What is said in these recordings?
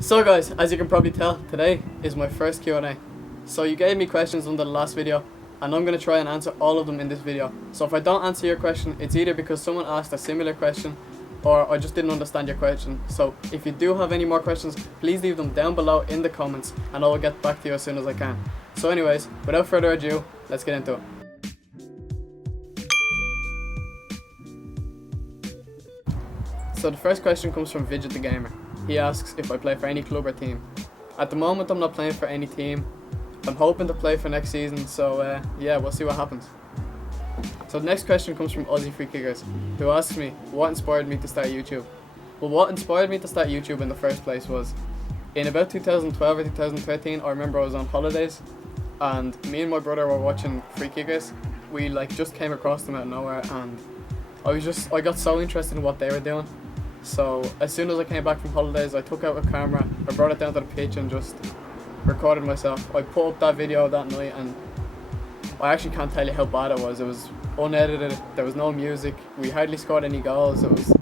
So guys, as you can probably tell, today is my first Q&A. So you gave me questions under the last video, and I'm going to try and answer all of them in this video. So if I don't answer your question, it's either because someone asked a similar question, or I just didn't understand your question. So if you do have any more questions, please leave them down below in the comments, and I will get back to you as soon as I can. So anyways, without further ado, let's get into it. So the first question comes from Vidget the Gamer. He asks if I play for any club or team. At the moment I'm not playing for any team. I'm hoping to play for next season, so yeah, we'll see what happens. So the next question comes from Aussie Free Kickers, who asks me what inspired me to start YouTube. Well, what inspired me to start YouTube in the first place was in about 2012 or 2013, I remember I was on holidays and me and my brother were watching Free Kickers. We just came across them out of nowhere, and I got so interested in what they were doing. So as soon as I came back from holidays, I took out a camera, I brought it down to the pitch and just recorded myself. I put up that video that night, and I actually can't tell you how bad it was. It was unedited, there was no music, we hardly scored any goals, it was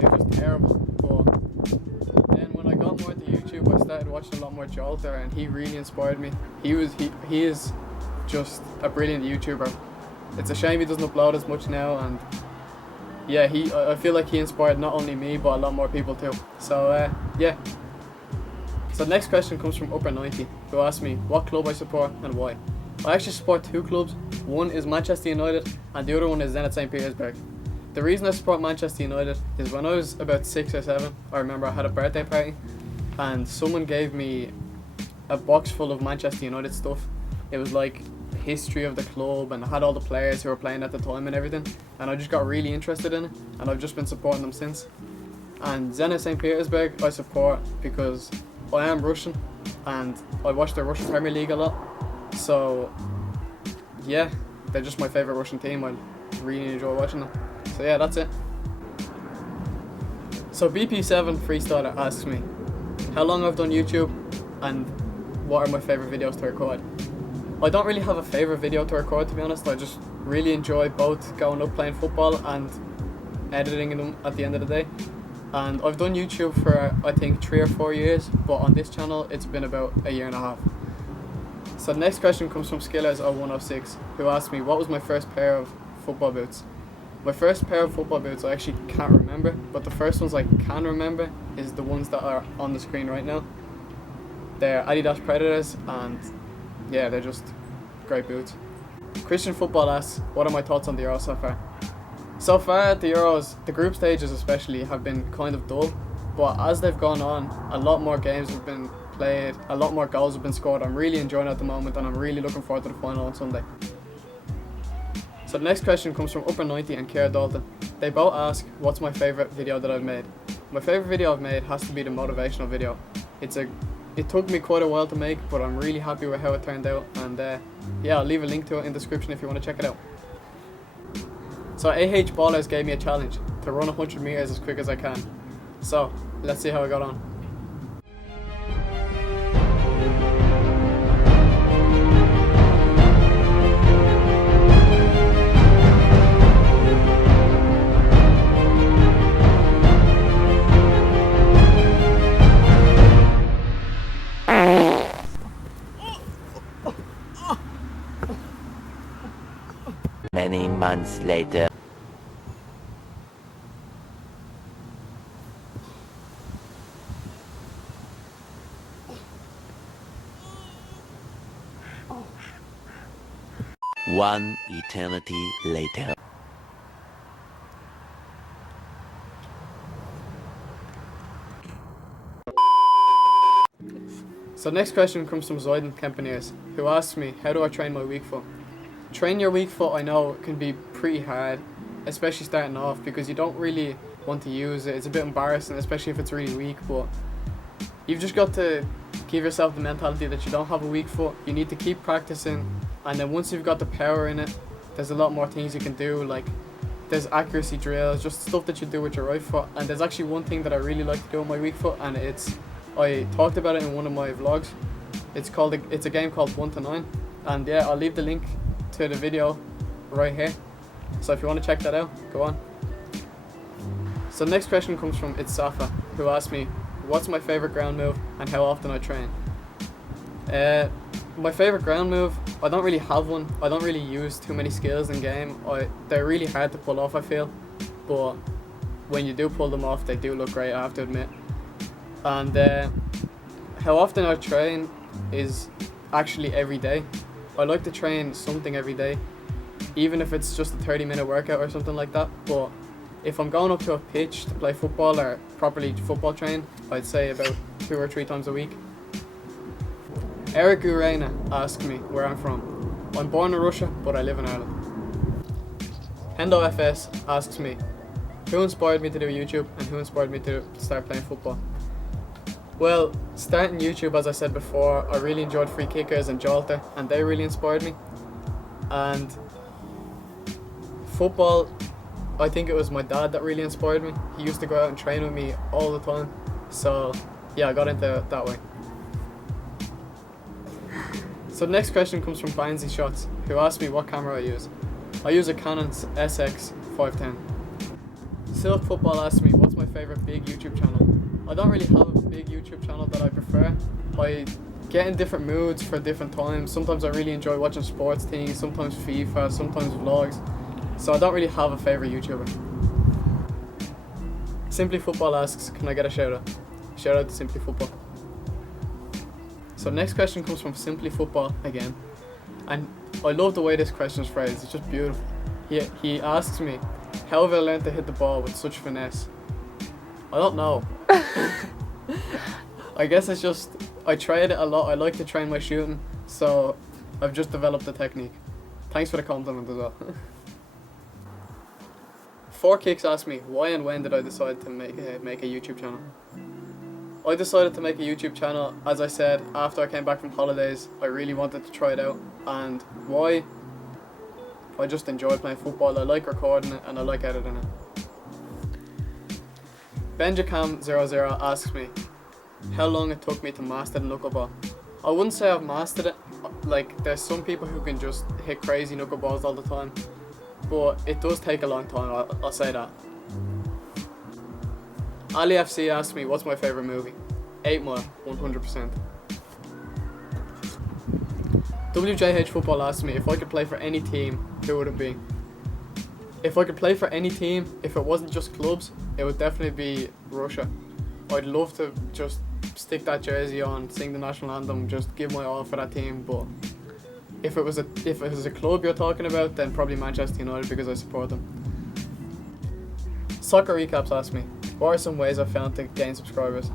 just terrible. But then when I got more into YouTube, I started watching a lot more Jolter, and he really inspired me. He is just a brilliant YouTuber. It's a shame he doesn't upload as much now, and yeah, I feel like he inspired not only me but a lot more people too. So yeah. So the next question comes from Upper90, who asked me what club I support and why. I actually support two clubs. One is Manchester United and the other one is Zenit St. Petersburg. The reason I support Manchester United is when I was about 6 or 7, I remember I had a birthday party and someone gave me a box full of Manchester United stuff. It was like history of the club and I had all the players who were playing at the time and everything, and I just got really interested in it, and I've just been supporting them since. And Zenit St. Petersburg I support because I am Russian and I watch the Russian Premier League a lot, so yeah, they're just my favourite Russian team. I really enjoy watching them. So yeah, that's it. So BP7 Freestyler asks me how long I've done YouTube and what are my favourite videos to record. I don't really have a favourite video to record, to be honest. I just really enjoy both going up playing football and editing them at the end of the day. And I've done YouTube for I think 3 or 4 years, but on this channel it's been about a year and a half. So the next question comes from Skillers0106, who asked me what was my first pair of football boots. My first pair of football boots I actually can't remember, but the first ones I can remember is the ones that are on the screen right now. They're Adidas Predators, and yeah, they're just great boots. Christian Football asks, what are my thoughts on the Euros so far? So far at the Euros, the group stages especially have been kind of dull, but as they've gone on, a lot more games have been played, a lot more goals have been scored. I'm really enjoying it at the moment, and I'm really looking forward to the final on Sunday. So the next question comes from Upper90 and Kiera Dalton. They both ask, what's my favourite video that I've made? My favourite video I've made has to be the motivational video. It took me quite a while to make, but I'm really happy with how it turned out, and yeah, I'll leave a link to it in the description if you want to check it out. So AH Ballers gave me a challenge to run 100 meters as quick as I can. So let's see how I got on. Many months later. One eternity later. So next question comes from Zoiden Kempeniers, who asks me how do I train my weak foot? Training your weak foot, I know, can be pretty hard, especially starting off, because you don't really want to use it. It's a bit embarrassing, especially if it's really weak, but you've just got to give yourself the mentality that you don't have a weak foot. You need to keep practicing, and then once you've got the power in it, there's a lot more things you can do, like there's accuracy drills, just stuff that you do with your right foot. And there's actually one thing that I really like to do with my weak foot, and I talked about it in one of my vlogs. It's a game called 1 to 9, and yeah, I'll leave the link to the video right here, so if you want to check that out, go on. So the next question comes from It's Safa, who asked me what's my favourite ground move and how often I train. My favourite ground move, I don't really have one. I don't really use too many skills in game. They're really hard to pull off, I feel, but when you do pull them off, they do look great, I have to admit. And how often I train is actually every day. I like to train something every day, even if it's just a 30-minute workout or something like that. But if I'm going up to a pitch to play football or properly football train, I'd say about 2 or 3 times a week. Eric Urena asked me where I'm from. I'm born in Russia, but I live in Ireland. Hendo FS asks me, who inspired me to do YouTube and who inspired me to start playing football? Well, starting YouTube, as I said before, I really enjoyed Free Kickers and Jolter, and they really inspired me. And football, I think it was my dad that really inspired me. He used to go out and train with me all the time. So yeah, I got into it that way. So the next question comes from Barnsey Shots, who asked me what camera I use. I use a Canon SX510. Silk Football asked me what's my favourite big YouTube channel. I don't really have a big YouTube channel that I prefer. I get in different moods for different times. Sometimes I really enjoy watching sports things, sometimes FIFA, sometimes vlogs. So I don't really have a favourite YouTuber. Simply Football asks, can I get a shout out? Shout out to Simply Football. So next question comes from Simply Football again. And I love the way this question is phrased, it's just beautiful. He asks me, how have I learned to hit the ball with such finesse? I don't know. I guess it's just, I tried it a lot. I like to train my shooting, so I've just developed the technique. Thanks for the compliment as well. 4Kicks asked me, why and when did I decide to make a YouTube channel? I decided to make a YouTube channel, as I said, after I came back from holidays. I really wanted to try it out. And why? I just enjoy playing football. I like recording it and I like editing it. Benjacam00 asks me how long it took me to master the knuckleball. I wouldn't say I've mastered it. Like, there's some people who can just hit crazy knuckleballs all the time, but it does take a long time, I'll say that. Ali FC asked me what's my favourite movie. 8 Mile, 100%. WJH Football asked me if I could play for any team, who would it be? If I could play for any team, if it wasn't just clubs, it would definitely be Russia. I'd love to just stick that jersey on, sing the national anthem, just give my all for that team. But if it was a club you're talking about, then probably Manchester United, because I support them. Soccer Recaps asked me, what are some ways I've found to gain subscribers?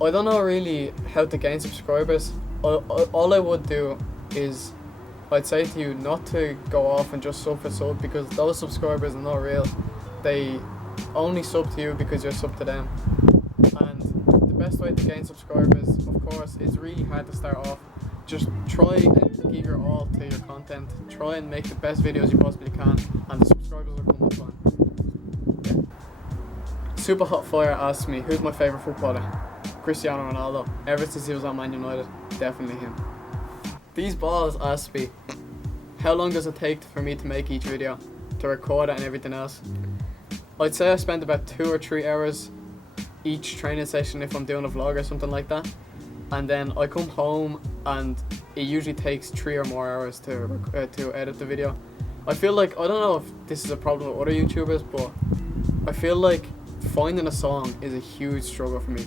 I don't know really how to gain subscribers. All I would do is, I'd say to you not to go off and just sub for sub, because those subscribers are not real. They only sub to you because you're sub to them. And the best way to gain subscribers, of course, it's really hard to start off. Just try and give your all to your content. Try and make the best videos you possibly can, and the subscribers will come with time. Super Hot Fire asks me, who's my favourite footballer? Cristiano Ronaldo. Ever since he was on Man United, definitely him. These Balls asked me, how long does it take for me to make each video, to record it and everything else? I'd say I spend about 2 or 3 hours each training session if I'm doing a vlog or something like that. And then I come home and it usually takes 3 or more hours to edit the video. I feel like, I don't know if this is a problem with other YouTubers, but I feel like finding a song is a huge struggle for me.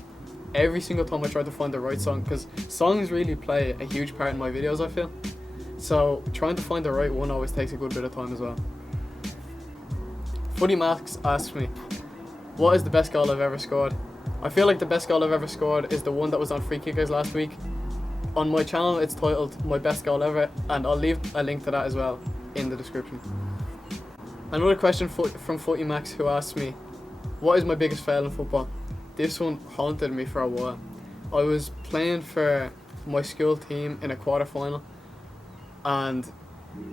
Every single time I try to find the right song, because songs really play a huge part in my videos, I feel. So trying to find the right one always takes a good bit of time as well. Footy Max asks me, what is the best goal I've ever scored? I feel like the best goal I've ever scored is the one that was on Free Kickers last week. On my channel it's titled My Best Goal Ever, and I'll leave a link to that as well in the description. Another question from Footy Max, who asked me, what is my biggest fail in football? This one haunted me for a while. I was playing for my school team in a quarter-final, and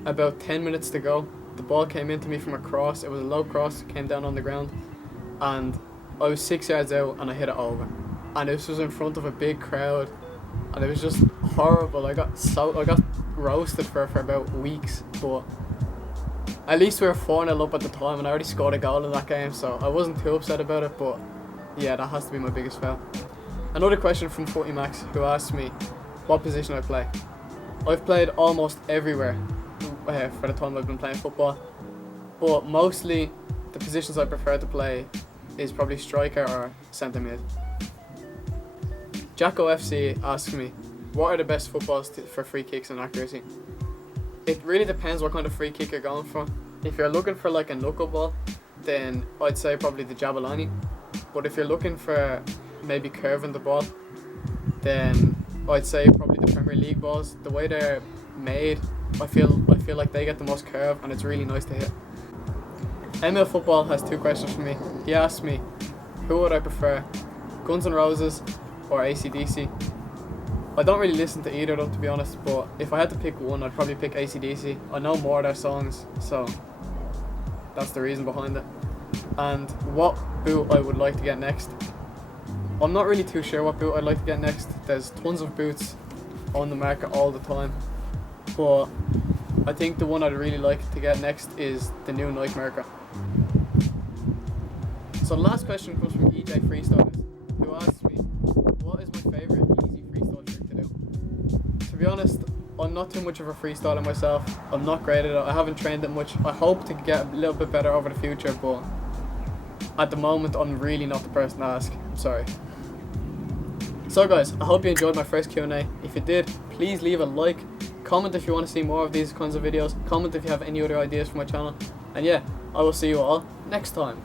about 10 minutes to go, the ball came into me from a cross. It was a low cross, came down on the ground, and I was 6 yards out and I hit it over. And this was in front of a big crowd, and it was just horrible. I got roasted for about weeks, but at least we were 4-0 up at the time and I already scored a goal in that game, so I wasn't too upset about it. But Yeah, that has to be my biggest fail. Another question from Footy Max, who asked me what position I play. I've played almost everywhere for the time I've been playing football, but mostly the positions I prefer to play is probably striker or centre mid. Jacko FC asks me, what are the best footballs for free kicks and accuracy? It really depends what kind of free kick you're going for. If you're looking for like a knuckleball, then I'd say probably the Jabalani. But if you're looking for maybe curving the ball, then I'd say probably the Premier League balls. The way they're made, I feel like they get the most curve and it's really nice to hit. ML Football has two questions for me. He asked me, who would I prefer, Guns N' Roses or AC/DC? I don't really listen to either of them, to be honest, but if I had to pick one, I'd probably pick AC/DC. I know more of their songs, so that's the reason behind it. And what boot I would like to get next, I'm not really too sure what boot I'd like to get next. There's tons of boots on the market all the time, but I think the one I'd really like to get next is the new Nike Merca. So the last question comes from EJ Freestylers, who asks me, what is my favourite easy freestyle trick to do? To be honest, I'm not too much of a freestyler myself. I'm not great at it. I haven't trained it much. I hope to get a little bit better over the future, but at the moment I'm really not the person to ask. I'm sorry. So guys, I hope you enjoyed my first Q&A. If you did, please leave a like, comment if you want to see more of these kinds of videos, comment if you have any other ideas for my channel, and yeah, I will see you all next time.